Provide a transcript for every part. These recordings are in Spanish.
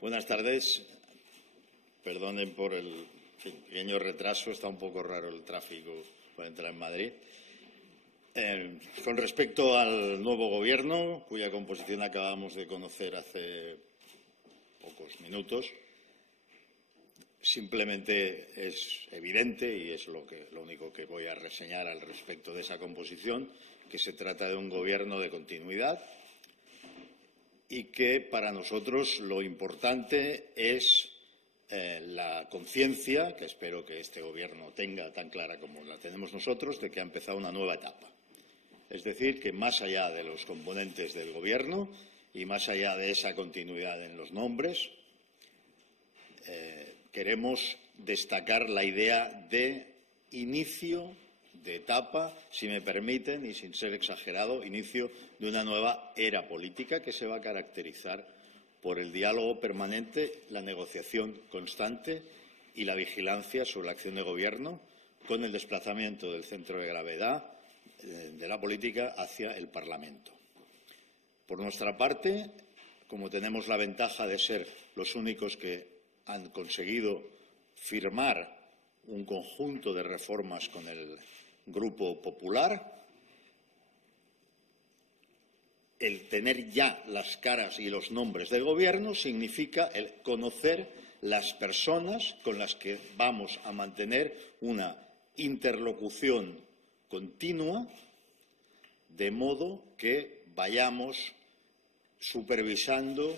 Buenas tardes. Perdonen por el pequeño retraso, está un poco raro el tráfico para entrar en Madrid. Con respecto al nuevo Gobierno, cuya composición acabamos de conocer hace pocos minutos, simplemente es evidente, y es lo único que voy a reseñar al respecto de esa composición, que se trata de un Gobierno de continuidad y que para nosotros lo importante es la conciencia, que espero que este Gobierno tenga tan clara como la tenemos nosotros, de que ha empezado una nueva etapa. Es decir, que más allá de los componentes del Gobierno y más allá de esa continuidad en los nombres, queremos destacar la idea de inicio de etapa, si me permiten, y sin ser exagerado, inicio de una nueva era política que se va a caracterizar por el diálogo permanente, la negociación constante y la vigilancia sobre la acción de Gobierno, con el desplazamiento del centro de gravedad de la política hacia el Parlamento. Por nuestra parte, como tenemos la ventaja de ser los únicos que han conseguido firmar un conjunto de reformas con el Grupo Popular, el tener ya las caras y los nombres del Gobierno significa el conocer las personas con las que vamos a mantener una interlocución continua, de modo que vayamos supervisando,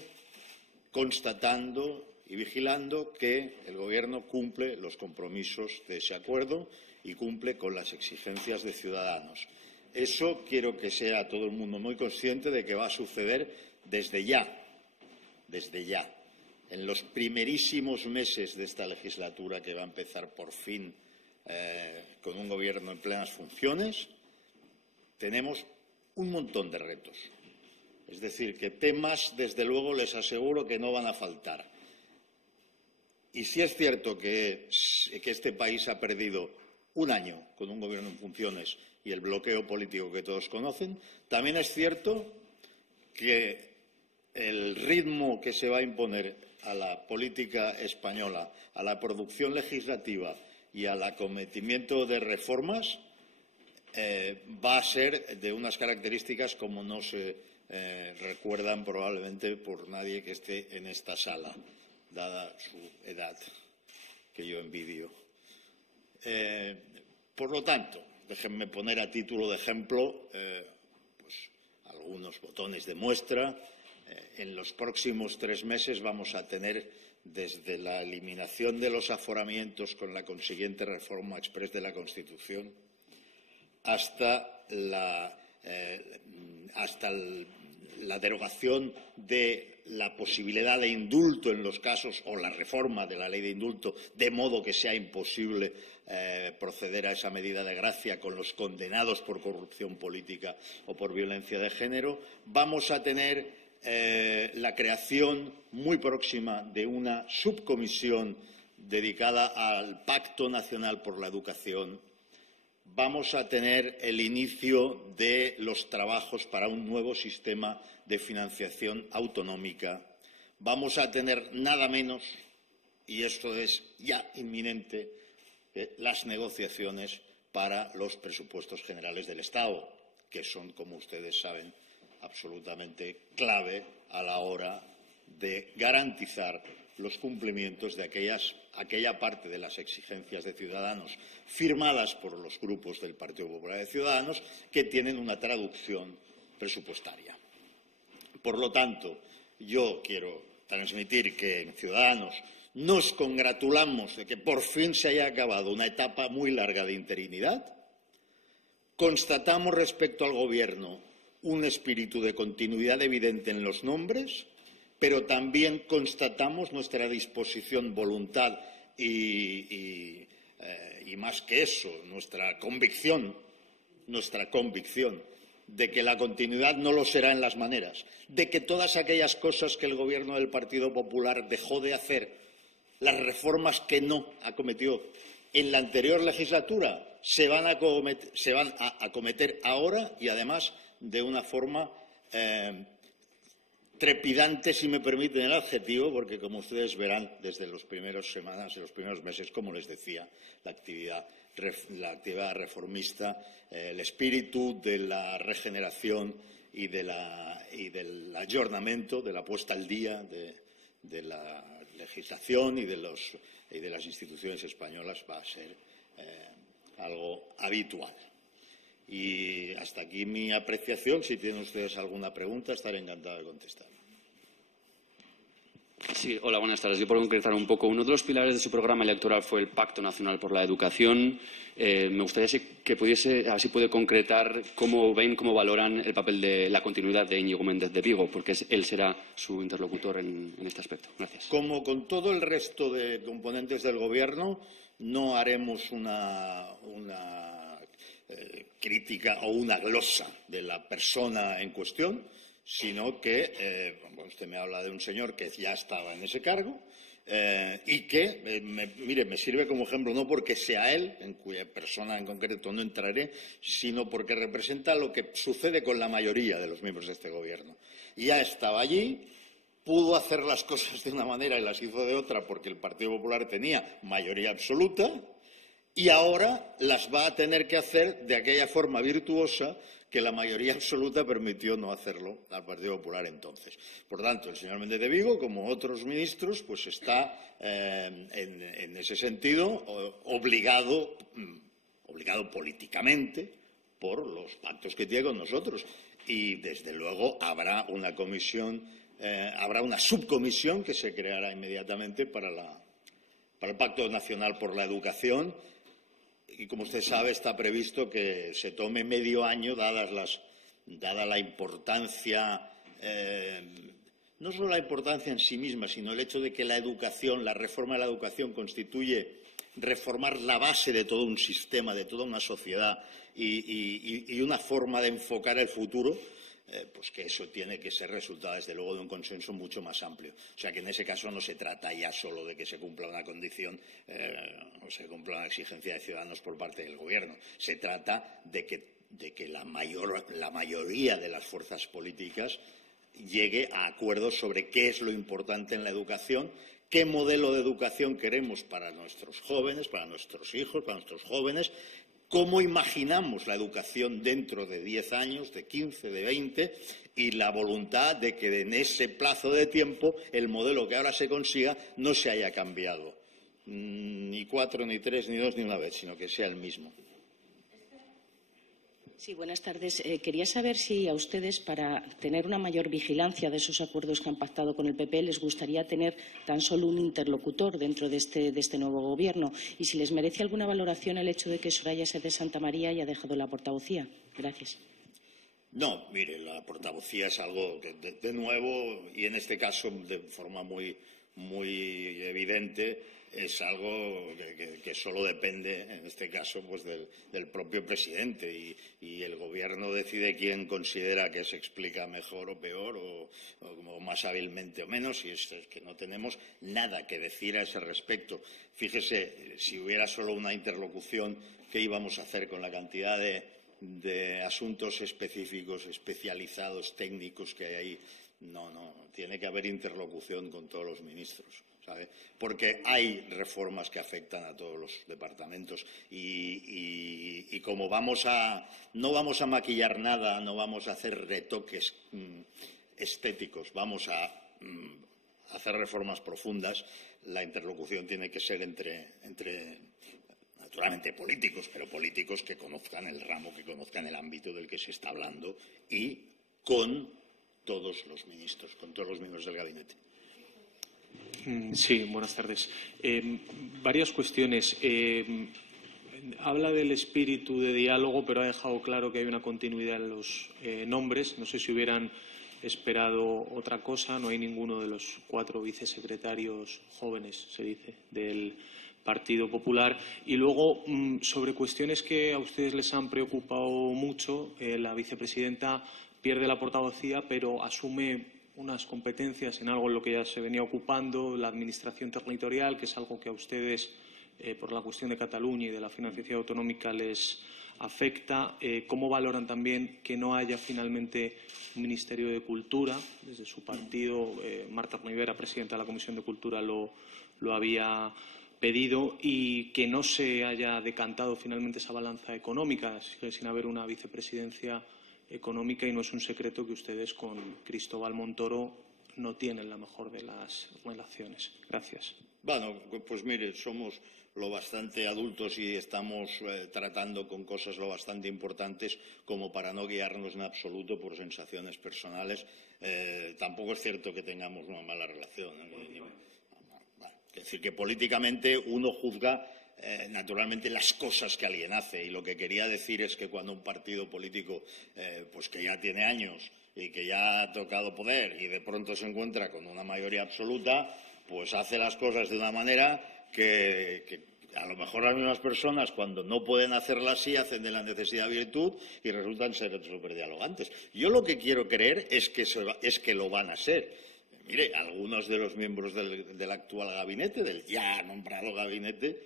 constatando y vigilando que el Gobierno cumple los compromisos de ese acuerdo y cumple con las exigencias de Ciudadanos. Eso quiero que sea todo el mundo muy consciente de que va a suceder desde ya, en los primerísimos meses de esta legislatura, que va a empezar por fin con un Gobierno en plenas funciones. Tenemos un montón de retos. Es decir, que temas, desde luego, les aseguro que no van a faltar. Y sí es cierto que este país ha perdido un año con un Gobierno en funciones y el bloqueo político que todos conocen. También es cierto que el ritmo que se va a imponer a la política española, a la producción legislativa y al acometimiento de reformas va a ser de unas características como no se recuerdan probablemente por nadie que esté en esta sala, dada su edad, que yo envidio. Por lo tanto, déjenme poner a título de ejemplo pues, algunos botones de muestra. En los próximos 3 meses vamos a tener, desde la eliminación de los aforamientos con la consiguiente reforma exprés de la Constitución, hasta la derogación de la posibilidad de indulto en los casos, o la reforma de la ley de indulto, de modo que sea imposible proceder a esa medida de gracia con los condenados por corrupción política o por violencia de género. Vamos a tener la creación muy próxima de una subcomisión dedicada al Pacto Nacional por la Educación. Vamos a tener el inicio de los trabajos para un nuevo sistema de financiación autonómica. Vamos a tener nada menos, y esto es ya inminente, las negociaciones para los presupuestos generales del Estado, que son, como ustedes saben, absolutamente clave a la hora de garantizar los cumplimientos de aquella parte de las exigencias de Ciudadanos firmadas por los grupos del Partido Popular de Ciudadanos que tienen una traducción presupuestaria. Por lo tanto, yo quiero transmitir que en Ciudadanos nos congratulamos de que por fin se haya acabado una etapa muy larga de interinidad. Constatamos respecto al Gobierno un espíritu de continuidad evidente en los nombres, pero también constatamos nuestra disposición, voluntad y más que eso, nuestra convicción de que la continuidad no lo será en las maneras, de que todas aquellas cosas que el Gobierno del Partido Popular dejó de hacer, las reformas que no acometió en la anterior legislatura, se van a acometer ahora, y además de una forma trepidante, si me permiten el adjetivo, porque como ustedes verán desde las primeras semanas y los primeros meses, como les decía, la actividad reformista, el espíritu de la regeneración y del ayornamiento, de la puesta al día de la legislación y de las instituciones españolas va a ser algo habitual. Y hasta aquí mi apreciación. Si tienen ustedes alguna pregunta, estaré encantado de contestar. Sí, hola, buenas tardes. Yo por concretar un poco, uno de los pilares de su programa electoral fue el Pacto Nacional por la Educación. Me gustaría que pudiese, a ver si puede concretar cómo ven, cómo valoran el papel de la continuidad de Íñigo Méndez de Vigo, porque él será su interlocutor en este aspecto. Gracias. Como con todo el resto de componentes del Gobierno, no haremos una crítica o una glosa de la persona en cuestión, sino que usted me habla de un señor que ya estaba en ese cargo y que, me sirve como ejemplo no porque sea él, en cuya persona en concreto no entraré, sino porque representa lo que sucede con la mayoría de los miembros de este Gobierno. Ya estaba allí, pudo hacer las cosas de una manera y las hizo de otra porque el Partido Popular tenía mayoría absoluta, y ahora las va a tener que hacer de aquella forma virtuosa que la mayoría absoluta permitió no hacerlo al Partido Popular entonces. Por tanto, el señor Méndez de Vigo, como otros ministros, pues está en ese sentido obligado políticamente por los pactos que tiene con nosotros. Y, desde luego, habrá una comisión, habrá una subcomisión que se creará inmediatamente para el Pacto Nacional por la Educación. Y, como usted sabe, está previsto que se tome medio año, dada la importancia, no solo la importancia en sí misma, sino el hecho de que la educación, la reforma de la educación constituye reformar la base de todo un sistema, de toda una sociedad y una forma de enfocar el futuro. Pues que eso tiene que ser resultado, desde luego, de un consenso mucho más amplio. O sea, que en ese caso no se trata ya solo de que se cumpla una condición o se cumpla una exigencia de ciudadanos por parte del Gobierno. Se trata de que la mayoría de las fuerzas políticas llegue a acuerdos sobre qué es lo importante en la educación, qué modelo de educación queremos para nuestros jóvenes, para nuestros hijos, para nuestros jóvenes, cómo imaginamos la educación dentro de 10 años, de 15, de 20, y la voluntad de que en ese plazo de tiempo el modelo que ahora se consiga no se haya cambiado ni 4, ni 3, ni 2, ni una vez, sino que sea el mismo. Sí, buenas tardes. Quería saber si a ustedes, para tener una mayor vigilancia de esos acuerdos que han pactado con el PP, les gustaría tener tan solo un interlocutor dentro de este nuevo Gobierno, y si les merece alguna valoración el hecho de que Soraya Sáez de Santamaría haya dejado la portavocía. Gracias. No, mire, la portavocía es algo de nuevo, y en este caso de forma muy evidente, es algo que solo depende, en este caso, pues del propio presidente, y el Gobierno decide quién considera que se explica mejor o peor, o más hábilmente o menos, y es que no tenemos nada que decir a ese respecto. Fíjese, si hubiera solo una interlocución, ¿qué íbamos a hacer con la cantidad de asuntos específicos, especializados, técnicos que hay ahí? No, tiene que haber interlocución con todos los ministros, ¿sabe? Porque hay reformas que afectan a todos los departamentos y como no vamos a maquillar nada, no vamos a hacer retoques estéticos, vamos a hacer reformas profundas, la interlocución tiene que ser entre naturalmente políticos, pero políticos que conozcan el ramo, que conozcan el ámbito del que se está hablando, y con todos los ministros, con todos los miembros del gabinete. Sí, buenas tardes. Varias cuestiones. Habla del espíritu de diálogo, pero ha dejado claro que hay una continuidad en los nombres. No sé si hubieran esperado otra cosa. No hay ninguno de los 4 vicesecretarios jóvenes, se dice, del Partido Popular. Y luego, sobre cuestiones que a ustedes les han preocupado mucho, la vicepresidenta pierde la portavocía, pero asume unas competencias en algo en lo que ya se venía ocupando, la administración territorial, que es algo que a ustedes, por la cuestión de Cataluña y de la financiación autonómica, les afecta. ¿Cómo valoran también que no haya finalmente un Ministerio de Cultura? Desde su partido, Marta Rivera, presidenta de la Comisión de Cultura, lo había pedido, y que no se haya decantado finalmente esa balanza económica, sin haber una vicepresidencia económica, y no es un secreto que ustedes con Cristóbal Montoro no tienen la mejor de las relaciones. Gracias. Bueno, pues mire, somos lo bastante adultos y estamos tratando con cosas lo bastante importantes como para no guiarnos en absoluto por sensaciones personales. Tampoco es cierto que tengamos una mala relación. Es decir, que políticamente uno juzga naturalmente las cosas que alguien hace, y lo que quería decir es que cuando un partido político pues que ya tiene años y que ya ha tocado poder y de pronto se encuentra con una mayoría absoluta, pues hace las cosas de una manera que a lo mejor las mismas personas, cuando no pueden hacerlas así, hacen de la necesidad virtud y resultan ser súper dialogantes. Yo lo que quiero creer es que lo van a ser. Mire, algunos de los miembros del actual gabinete, del ya nombrado gabinete,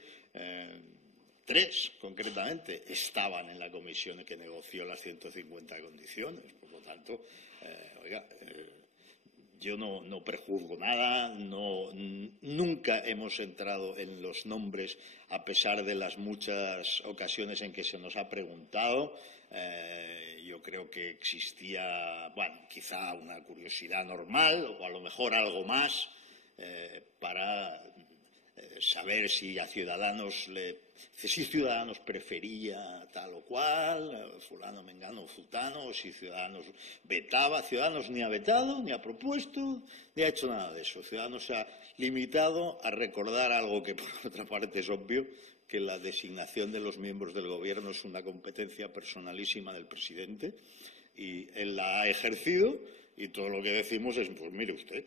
3 concretamente, estaban en la comisión que negoció las 150 condiciones. Por lo tanto, yo no prejuzgo nada, nunca hemos entrado en los nombres a pesar de las muchas ocasiones en que se nos ha preguntado. Yo creo que existía, bueno, quizá una curiosidad normal o a lo mejor algo más para saber si a Ciudadanos Ciudadanos prefería tal o cual, fulano, mengano, zutano, o si Ciudadanos vetaba. Ciudadanos ni ha vetado, ni ha propuesto, ni ha hecho nada de eso. Ciudadanos se ha limitado a recordar algo que, por otra parte, es obvio, que la designación de los miembros del Gobierno es una competencia personalísima del presidente, y él la ha ejercido, y todo lo que decimos es, pues mire usted,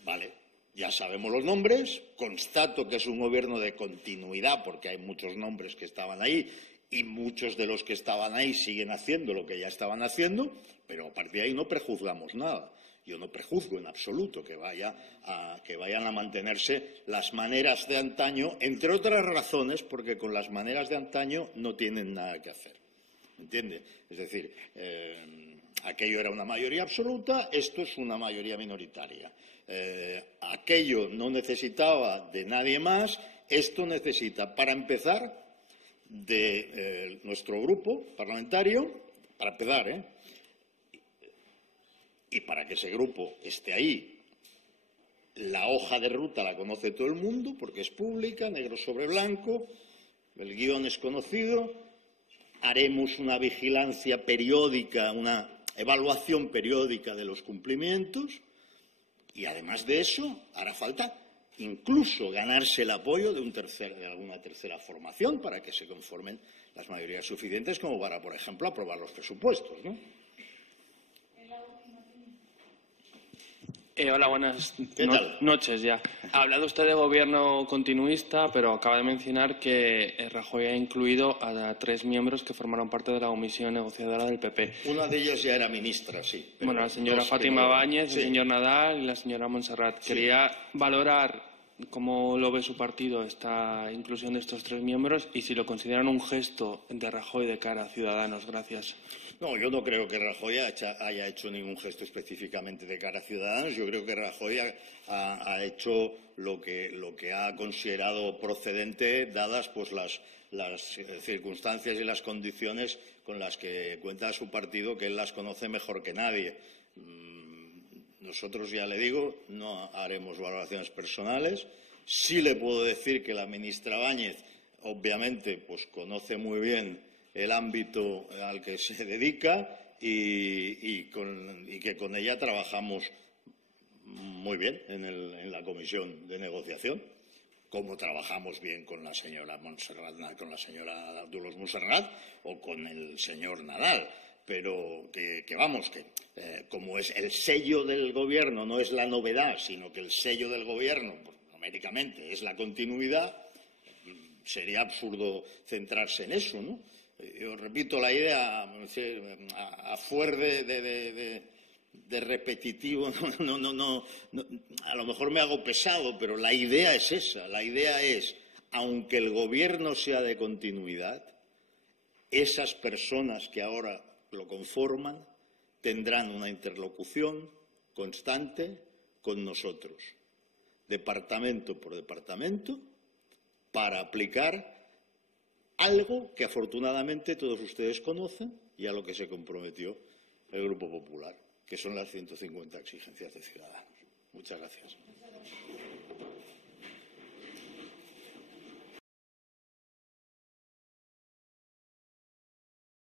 vale, ya sabemos los nombres, constato que es un gobierno de continuidad porque hay muchos nombres que estaban ahí y muchos de los que estaban ahí siguen haciendo lo que ya estaban haciendo, pero a partir de ahí no prejuzgamos nada. Yo no prejuzgo en absoluto que vayan a mantenerse las maneras de antaño, entre otras razones, porque con las maneras de antaño no tienen nada que hacer. ¿Entiende? Es decir, aquello era una mayoría absoluta, esto es una mayoría minoritaria. Aquello no necesitaba de nadie más, esto necesita, para empezar, de nuestro grupo parlamentario, para empezar, y para que ese grupo esté ahí, la hoja de ruta la conoce todo el mundo porque es pública, negro sobre blanco, el guión es conocido, haremos una vigilancia periódica, una evaluación periódica de los cumplimientos, y además de eso hará falta incluso ganarse el apoyo de alguna tercera formación para que se conformen las mayorías suficientes como para, por ejemplo, aprobar los presupuestos, ¿no? Hola, buenas noches ya. Ha hablado usted de gobierno continuista, pero acaba de mencionar que Rajoy ha incluido a 3 miembros que formaron parte de la comisión negociadora del PP. Una de ellas ya era ministra, sí. Bueno, la señora Fátima Báñez, sí, el señor Nadal y la señora Montserrat. Sí. Quería valorar cómo lo ve su partido esta inclusión de estos 3 miembros y si lo consideran un gesto de Rajoy de cara a Ciudadanos. Gracias. No, yo no creo que Rajoy haya hecho ningún gesto específicamente de cara a Ciudadanos. Yo creo que Rajoy ha hecho lo que ha considerado procedente, dadas pues las circunstancias y las condiciones con las que cuenta su partido, que él las conoce mejor que nadie. Nosotros, ya le digo, no haremos valoraciones personales. Sí le puedo decir que la ministra Báñez, obviamente, pues conoce muy bien el ámbito al que se dedica y que con ella trabajamos muy bien en la comisión de negociación, como trabajamos bien con la señora Montserrat, con la señora Dolors Montserrat o con el señor Nadal. Pero como es el sello del gobierno, no es la novedad, sino que el sello del gobierno, pues, numéricamente, es la continuidad, sería absurdo centrarse en eso, ¿no? Yo repito la idea, a fuer de repetitivo, no, a lo mejor me hago pesado, pero la idea es esa. La idea es, aunque el gobierno sea de continuidad, esas personas que ahora lo conforman tendrán una interlocución constante con nosotros, departamento por departamento, para aplicar algo que afortunadamente todos ustedes conocen y a lo que se comprometió el Grupo Popular, que son las 150 exigencias de Ciudadanos. Muchas gracias.